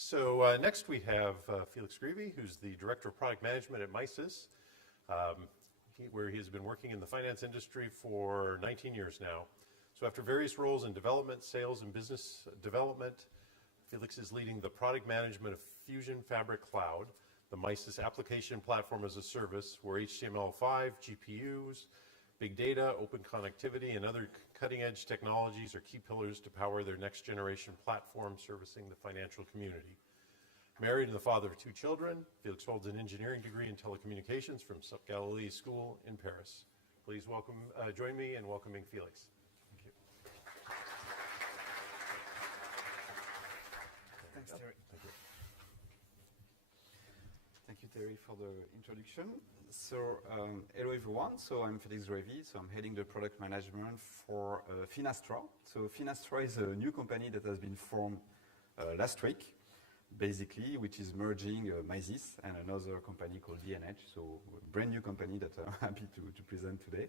So next we have Felix Grevy, who's the Director of Product Management at Misys, where he's been working in the finance industry for 19 years now. So after various roles in development, sales, and business development, Felix is leading the product management of FusionFabric.cloud, the Misys application platform as a service, where HTML5, GPUs, big data, open connectivity, and other cutting-edge technologies are key pillars to power their next-generation platform servicing the financial community. Married and the father of 2 children, Felix holds an engineering degree in telecommunications from Sup Galilee School in Paris. Please join me in welcoming Felix. Thank you. Thanks, Terry. Thank you. Thank you, Terry, for the introduction. So, hello everyone. So I'm Felix Grevy. So I'm heading the product management for Finastra. So Finastra is a new company that has been formed last week, basically, which is merging Misys and another company called D&H. So a brand new company that I'm happy to present today.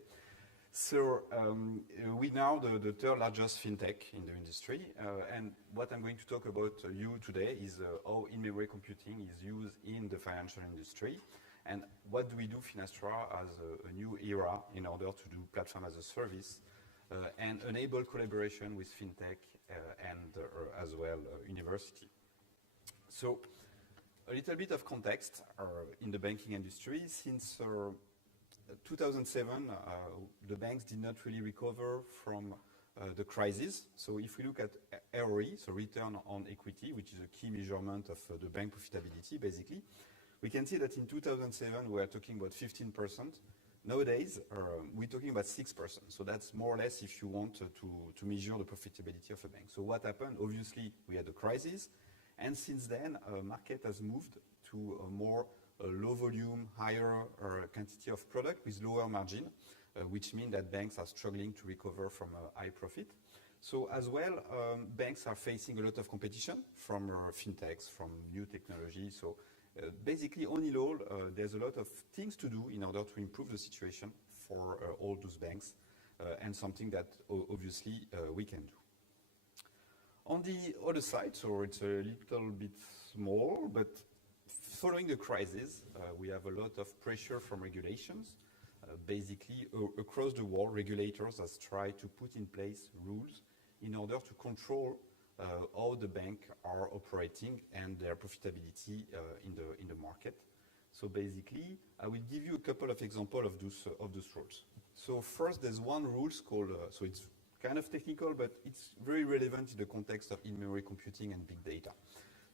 So we now the third largest fintech in the industry, and what I'm going to talk about you today is how in-memory computing is used in the financial industry, and what do we do Finastra as a new era in order to do platform as a service and enable collaboration with fintech and as well university. So a little bit of context in the banking industry. Since 2007, the banks did not really recover from the crisis. So if we look at ROE, so return on equity, which is a key measurement of the bank profitability, basically, we can see that in 2007, we are talking about 15%. Nowadays, we're talking about 6%. So that's more or less if you want to measure the profitability of a bank. So what happened? Obviously, we had a crisis. And since then, market has moved to a more low volume, higher quantity of product with lower margin, which means that banks are struggling to recover from a high profit. So as well, banks are facing a lot of competition from fintechs, from new technology. So basically, all in all, there's a lot of things to do in order to improve the situation for all those banks, and something that obviously we can do. On the other side, so it's a little bit small, but following the crisis, we have a lot of pressure from regulations. Basically, across the world, regulators have tried to put in place rules in order to control how the banks are operating and their profitability in the market. So basically, I will give you a couple of examples of those rules. So first, there's one rule called, so it's kind of technical, but it's very relevant in the context of in-memory computing and big data.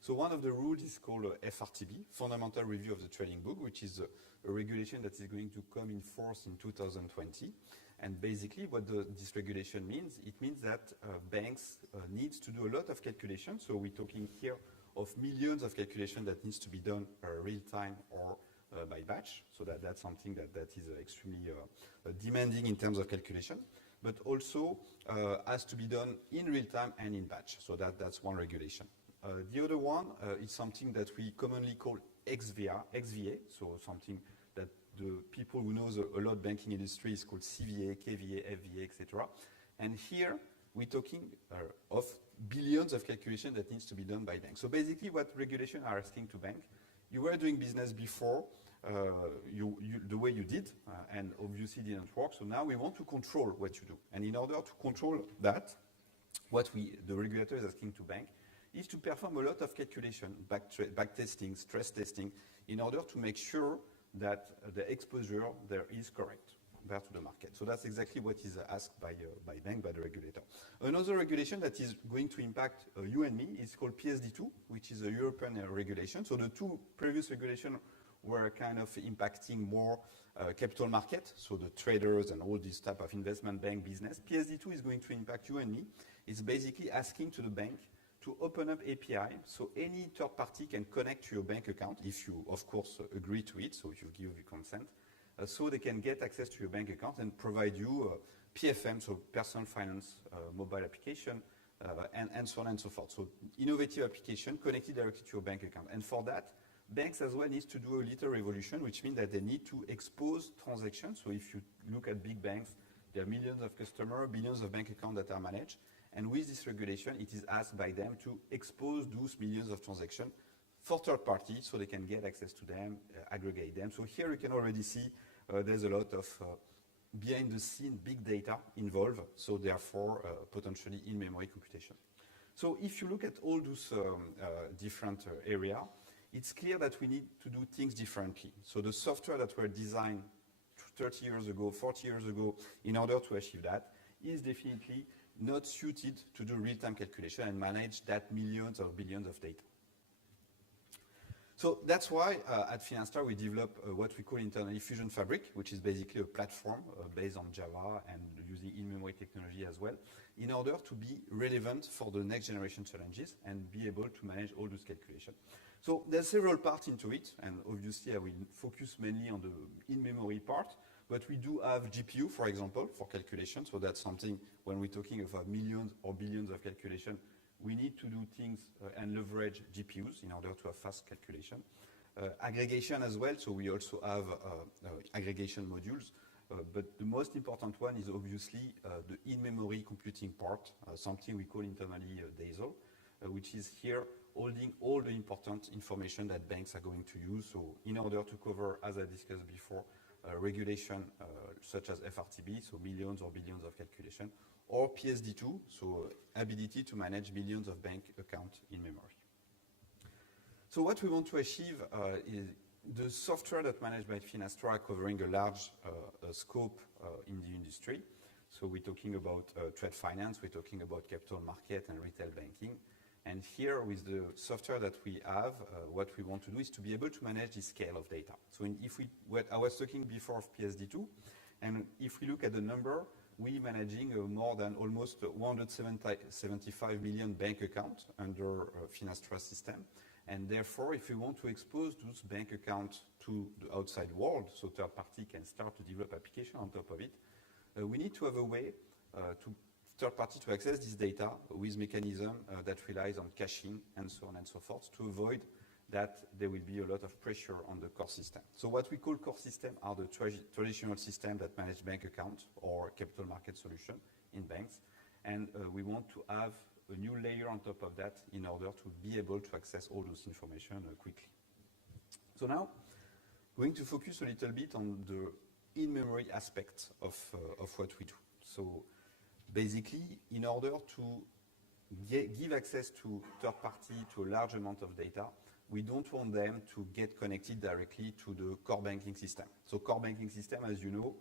So one of the rules is called FRTB, Fundamental Review of the Trading Book, which is a regulation that is going to come in force in 2020. And basically what this regulation means, it means that banks needs to do a lot of calculations. So we're talking here of millions of calculations that needs to be done real time or by batch. So that's something that is extremely demanding in terms of calculation, but also has to be done in real time and in batch. So that's one regulation. The other one is something that we commonly call XVA, so something that the people who know a lot banking industry is called CVA, KVA, FVA, etc. And here we're talking of billions of calculations that needs to be done by banks. So basically what regulations are asking to bank, you were doing business before the way you did, and obviously didn't work. So now we want to control what you do. And in order to control that, what the regulator is asking to bank is to perform a lot of calculation, back testing, stress testing, in order to make sure that the exposure there is correct compared to the market. So that's exactly what is asked by the regulator. Another regulation that is going to impact you and me is called PSD2, which is a European regulation. So the two previous regulations were kind of impacting more capital market, so the traders and all this type of investment bank business. PSD2 is going to impact you and me. It's basically asking to the bank to open up API, so any third party can connect to your bank account if you, of course, agree to it, so if you give the consent, so they can get access to your bank account and provide you PFM, so personal finance mobile application, and so on and so forth. So innovative application connected directly to your bank account. And for that, banks as well need to do a little revolution, which means that they need to expose transactions. So if you look at big banks, there are millions of customers, billions of bank accounts that are managed. And with this regulation, it is asked by them to expose those millions of transactions for third parties so they can get access to them, aggregate them. So here you can already see there's a lot of behind the scene big data involved, so therefore potentially in-memory computation. So if you look at all those different areas, it's clear that we need to do things differently. So the software that were designed 30 years ago, 40 years ago, in order to achieve that, is definitely not suited to do real-time calculation and manage that millions or billions of data. So that's why at Finastra we develop what we call internally FusionFabric, which is basically a platform based on Java and using in-memory technology as well, in order to be relevant for the next generation challenges and be able to manage all those calculations. So there's several parts into it, and obviously I will focus mainly on the in-memory part, but we do have GPU, for example, for calculation, so that's something when we're talking about millions or billions of calculation, we need to do things and leverage GPUs in order to have fast calculation. Aggregation as well, so we also have aggregation modules, but the most important one is obviously the in-memory computing part, something we call internally DASL, which is here holding all the important information that banks are going to use. So in order to cover, as I discussed before, regulation such as FRTB, so millions or billions of calculation, or PSD2, so ability to manage millions of bank accounts in memory. So what we want to achieve is the software that managed by Finastra covering a large scope in the industry. So we're talking about trade finance, we're talking about capital market and retail banking. And here with the software that we have, what we want to do is to be able to manage the scale of data. So I was talking before of PSD2, and if we look at the number, we're managing more than almost 175 million bank accounts under Finastra system. And therefore, if we want to expose those bank accounts to the outside world, so third party can start to develop application on top of it, we need to have a way to third party to access this data with mechanism that relies on caching and so on and so forth to avoid that there will be a lot of pressure on the core system. So what we call core system are the traditional systems that manage bank accounts or capital market solution in banks. And we want to have a new layer on top of that in order to be able to access all those information quickly. So now, going to focus a little bit on the in-memory aspect of what we do. So basically, in order to give access to third party to a large amount of data, we don't want them to get connected directly to the core banking system. So core banking system, as you know,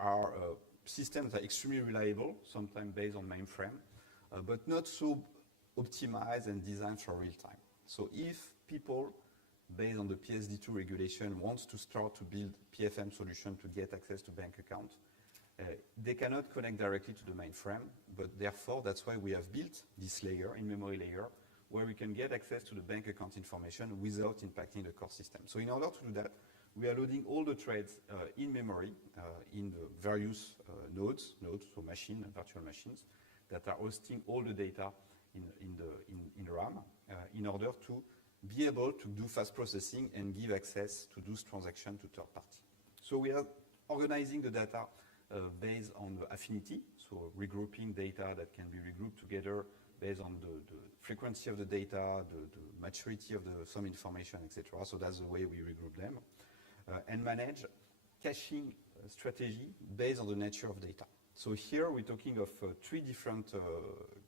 are systems that are extremely reliable, sometimes based on mainframe, but not so optimized and designed for real time. So if people, based on the PSD2 regulation, wants to start to build PFM solution to get access to bank account, they cannot connect directly to the mainframe, but therefore that's why we have built this layer, in-memory layer, where we can get access to the bank account information without impacting the core system. So in order to do that, we are loading all the trades in memory in the various nodes, so machine and virtual machines, that are hosting all the data in RAM in order to be able to do fast processing and give access to those transactions to third party. So we are organizing the data based on the affinity, so regrouping data that can be regrouped together based on the frequency of the data, the maturity of some information, etc. So that's the way we regroup them. And manage caching strategy based on the nature of data. So here we're talking of three different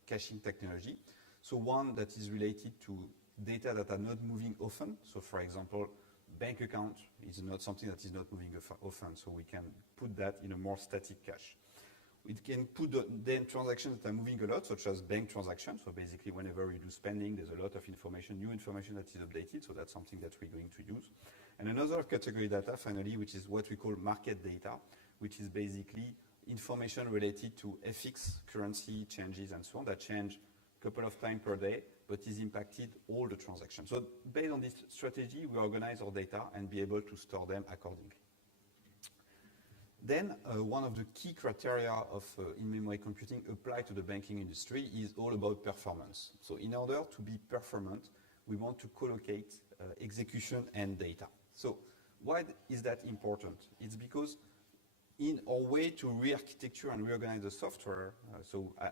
caching technology. So one that is related to data that are not moving often. So for example, bank account is not something that is not moving often, so we can put that in a more static cache. We can put then transactions that are moving a lot, such as bank transactions. So basically, whenever we do spending, there's a lot of information, new information that is updated. So that's something that we're going to use. And another category data, finally, which is what we call market data, which is basically information related to FX, currency changes, and so on, that change a couple of times per day, but is impacted all the transactions. So based on this strategy, we organize our data and be able to store them accordingly. Then one of the key criteria of in-memory computing applied to the banking industry is all about performance. So in order to be performant, we want to collocate execution and data. So why is that important? It's because in our way to re-architecture and reorganize the software.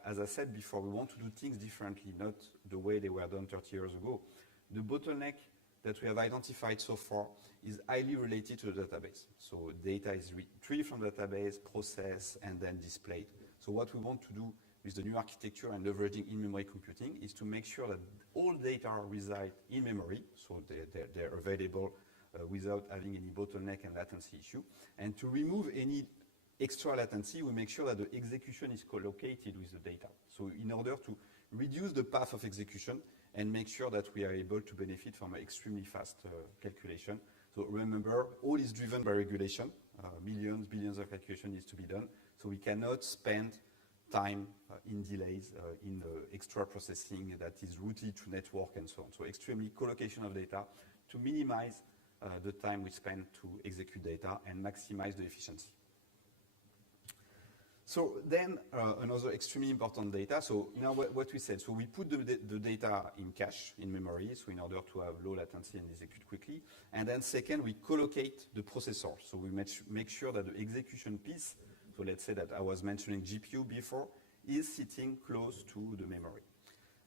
As I said before, we want to do things differently, not the way they were done 30 years ago. The bottleneck that we have identified so far is highly related to the database. So data is retrieved from the database, processed, and then displayed. So what we want to do with the new architecture and leveraging in-memory computing is to make sure that all data reside in memory, so they're available without having any bottleneck and latency issue. And to remove any extra latency, we make sure that the execution is co-located with the data. So in order to reduce the path of execution and make sure that we are able to benefit from an extremely fast calculation. So remember, all is driven by regulation. Millions, billions of calculation needs to be done. So we cannot spend time in delays, in extra processing that is routed to network and so on. So extremely co-location of data to minimize the time we spend to execute data and maximize the efficiency. So then another extremely important data. So now what we said, so we put the data in cache, in memory, so in order to have low latency and execute quickly. And then second, we collocate the processor. So we make sure that the execution piece, so let's say that I was mentioning GPU before, is sitting close to the memory.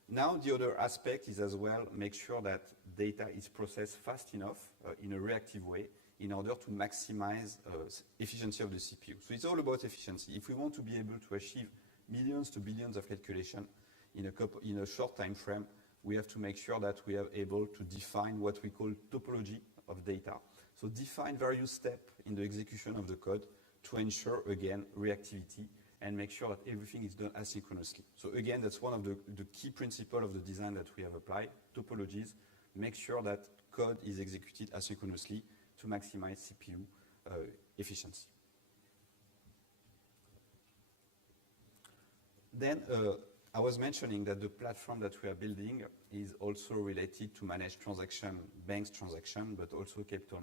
Now the other aspect is as well make sure that data is processed fast enough in a reactive way in order to maximize efficiency of the CPU. So it's all about efficiency. If we want to be able to achieve millions to billions of calculation in a short time frame, we have to make sure that we are able to define what we call topology of data. So define various steps in the execution of the code to ensure, again, reactivity and make sure that everything is done asynchronously. So again, that's one of the key principles of the design that we have applied, topologies, make sure that code is executed asynchronously to maximize CPU efficiency. Then I was mentioning that the platform that we are building is also related to manage banks transaction, but also capital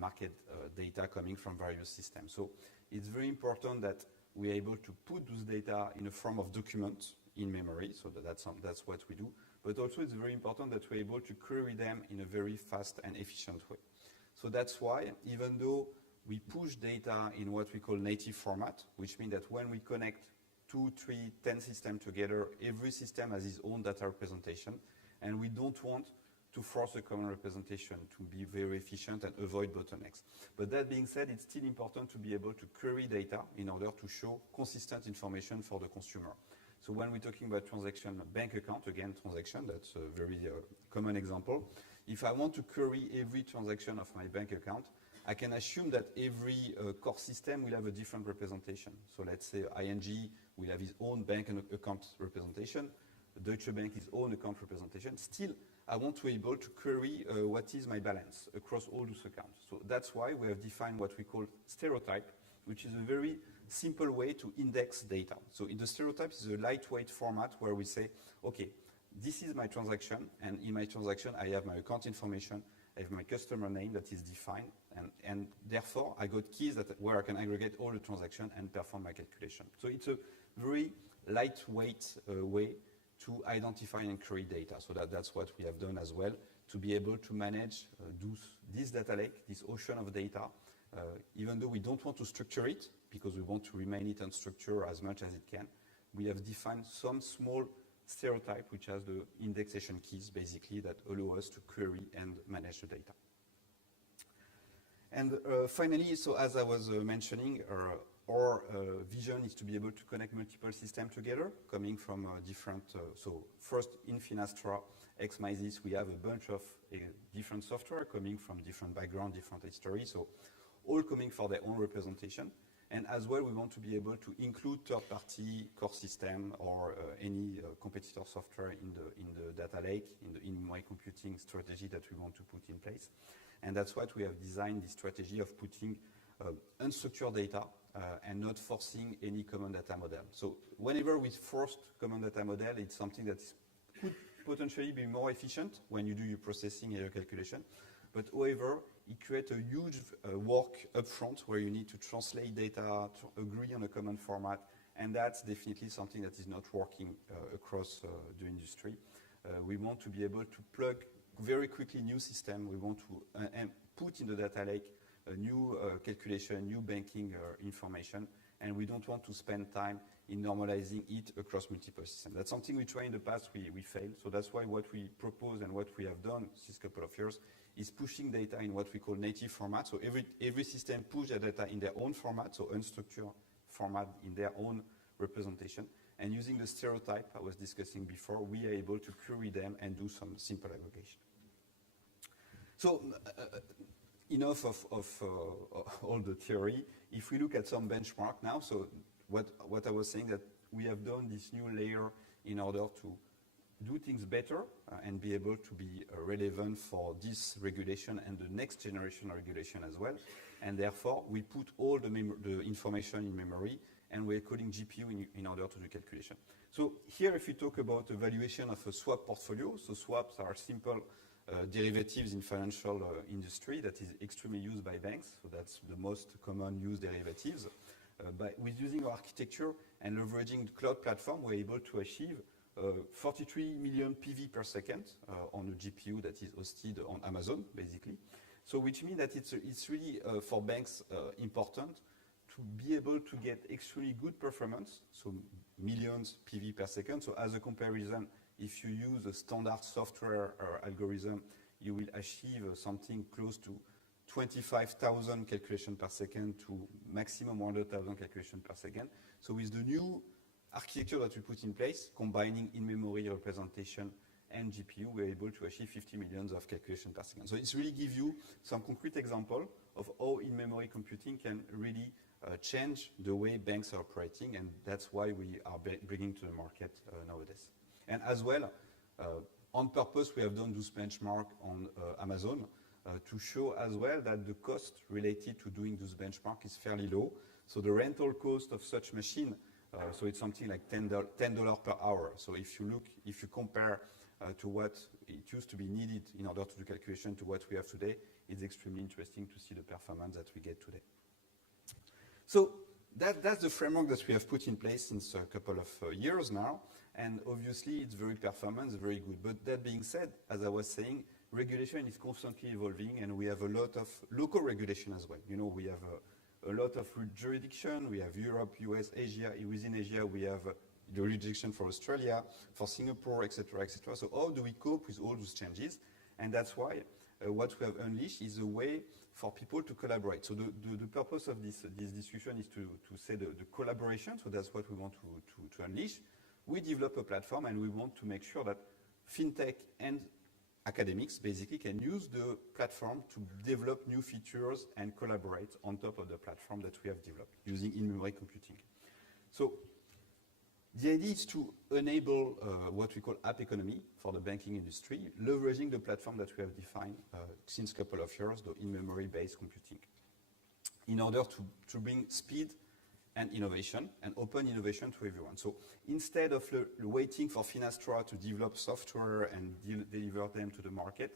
market data coming from various systems. So it's very important that we are able to put those data in a form of document in memory, so that's what we do. But also it's very important that we're able to query them in a very fast and efficient way. So that's why, even though we push data in what we call native format, which means that when we connect 2, 3, 10 systems together, every system has its own data representation, and we don't want to force a common representation to be very efficient and avoid bottlenecks. But that being said, it's still important to be able to query data in order to show consistent information for the consumer. So when we're talking about transaction, bank account, again, transaction, that's a very common example. If I want to query every transaction of my bank account, I can assume that every core system will have a different representation. So let's say ING will have its own bank and account representation, Deutsche Bank its own account representation. Still, I want to be able to query what is my balance across all those accounts. So that's why we have defined what we call stereotype, which is a very simple way to index data. So in the stereotype is a lightweight format where we say, okay, this is my transaction, and in my transaction I have my account information, I have my customer name that is defined, and therefore I got keys where I can aggregate all the transaction and perform my calculation. So it's a very lightweight way to identify and query data. So that's what we have done as well, to be able to manage this data lake, this ocean of data, even though we don't want to structure it, because we want to remain it unstructured as much as it can. We have defined some small stereotype, which has the indexation keys, basically, that allow us to query and manage the data. And finally, so as I was mentioning, our vision is to be able to connect multiple systems together, coming from different, so first in Finastra, Misys, we have a bunch of different software coming from different background, different history, so all coming for their own representation. And as well, we want to be able to include third-party core system or any competitor software in the data lake, in the in-memory computing strategy that we want to put in place. And that's what we have designed, this strategy of putting unstructured data and not forcing any common data model. So whenever we force common data model, it's something that could potentially be more efficient when you do your processing and your calculation. But however, it creates a huge work upfront where you need to translate data, to agree on a common format, and that's definitely something that is not working across the industry. We want to be able to plug very quickly new system. We want to put in the data lake a new calculation, new banking information, and we don't want to spend time in normalizing it across multiple systems. That's something we tried in the past, we failed. So that's why what we propose and what we have done this couple of years is pushing data in what we call native format. So every system push the data in their own format, so unstructured format in their own representation. And using the stereotype I was discussing before, we are able to query them and do some simple aggregation. So enough of all the theory. If we look at some benchmark now, so what I was saying, that we have done this new layer in order to do things better and be able to be relevant for this regulation and the next generation regulation as well. And therefore, we put all the information in memory, and we're coding GPU in order to do calculation. So here, if we talk about the valuation of a swap portfolio, so swaps are simple derivatives in financial industry that is extremely used by banks. So that's the most common used derivatives. With using our architecture and leveraging the cloud platform, we're able to achieve 43 million PV per second on a GPU that is hosted on Amazon, basically. So which means that it's really, for banks, important to be able to get extremely good performance, so millions PV per second. So as a comparison, if you use a standard software algorithm, you will achieve something close to 25,000 calculations per second to maximum 100,000 calculations per second. So with the new architecture that we put in place, combining in-memory representation and GPU, we're able to achieve 50 millions of calculations per second. So it's really give you some concrete example of how in-memory computing can really change the way banks are operating, and that's why we are bringing to the market nowadays. And as well, on purpose, we have done this benchmark on Amazon to show as well that the cost related to doing this benchmark is fairly low. So the rental cost of such machine, so it's something like $10 per hour. So if you compare to what it used to be needed in order to do calculation to what we have today, it's extremely interesting to see the performance that we get today. So that's the framework that we have put in place since a couple of years now. And obviously, it's very performance, very good. But that being said, as I was saying, regulation is constantly evolving, and we have a lot of local regulation as well. You know, we have a lot of jurisdiction. We have Europe, US, Asia. Within Asia, we have the jurisdiction for Australia, for Singapore, etc., etc. So how do we cope with all those changes? And that's why what we have unleashed is a way for people to collaborate. So the purpose of this discussion is to say the collaboration. So that's what we want to unleash. We develop a platform, and we want to make sure that fintech and academics basically can use the platform to develop new features and collaborate on top of the platform that we have developed using in-memory computing. So the idea is to enable what we call app economy for the banking industry, leveraging the platform that we have defined since a couple of years, the in-memory based computing, in order to bring speed and innovation, and open innovation to everyone. So instead of waiting for Finastra to develop software and deliver them to the market,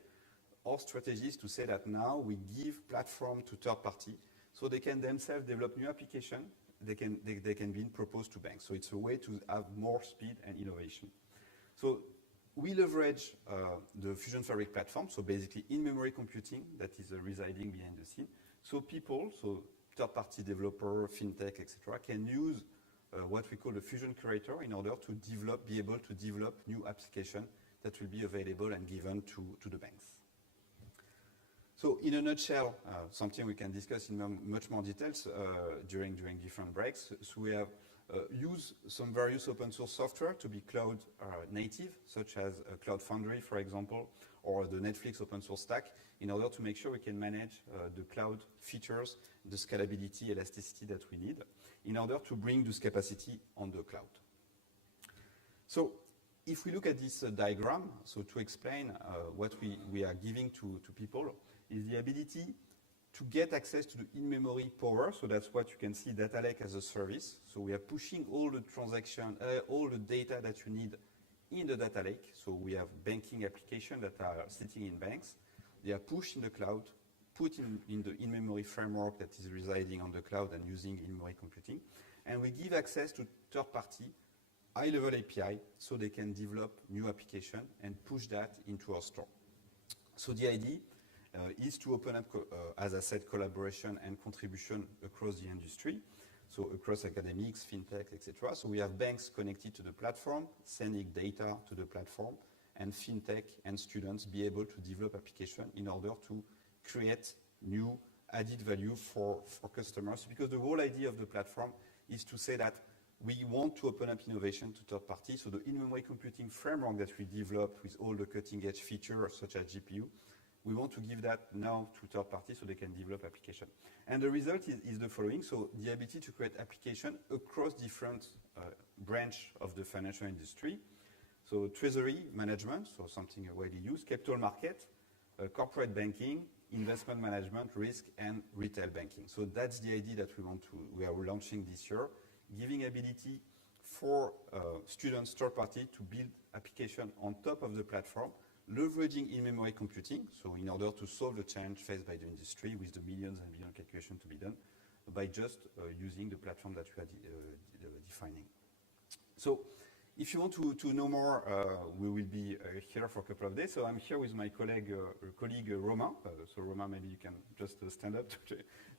our strategy is to say that now we give platform to third party so they can themselves develop new application, they can be proposed to banks. So it's a way to have more speed and innovation. So we leverage the FusionFabric platform, so basically in-memory computing that is residing behind the scene. So people, third-party developer, fintech, etc., can use what we call the Fusion Curator in order to be able to develop new applications that will be available and given to the banks. So in a nutshell, something we can discuss in much more details during different breaks. So we have used some various open source software to be cloud native, such as Cloud Foundry, for example, or the Netflix open source stack, in order to make sure we can manage the cloud features, the scalability, elasticity that we need, in order to bring this capacity on the cloud. So if we look at this diagram, so to explain what we are giving to people, is the ability to get access to the in-memory power. So that's what you can see, data lake as a service. So we are pushing all the transaction, all the data that you need in the data lake. So we have banking applications that are sitting in banks. They are pushed in the cloud, put in the in-memory framework that is residing on the cloud and using in-memory computing. And we give access to third-party high-level API so they can develop new application and push that into our store. So the idea is to open up, as I said, collaboration and contribution across the industry, so across academics, fintech, etc. So we have banks connected to the platform, sending data to the platform, and fintech and students be able to develop applications in order to create new added value for customers, because the whole idea of the platform is to say that we want to open up innovation to third parties. So the in-memory computing framework that we developed with all the cutting-edge features such as GPU, we want to give that now to third parties so they can develop application. And the result is the following. So the ability to create application across different branch of the financial industry. So treasury management, so something widely used, capital market, corporate banking, investment management, risk, and retail banking. So that's the idea that we are launching this year, giving ability for students, third party, to build application on top of the platform, leveraging in-memory computing, so in order to solve the challenge faced by the industry with the millions and billion calculations to be done, by just using the platform that we are defining. So if you want to know more, we will be here for a couple of days. So I'm here with my colleague Romain. So Romain, maybe you can just stand up.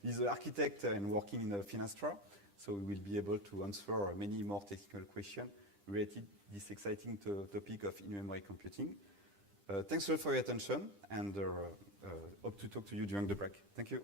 He's an architect and working in Finastra. So we will be able to answer many more technical questions related to this exciting topic of in-memory computing. Thanks a lot for your attention, and hope to talk to you during the break. Thank you.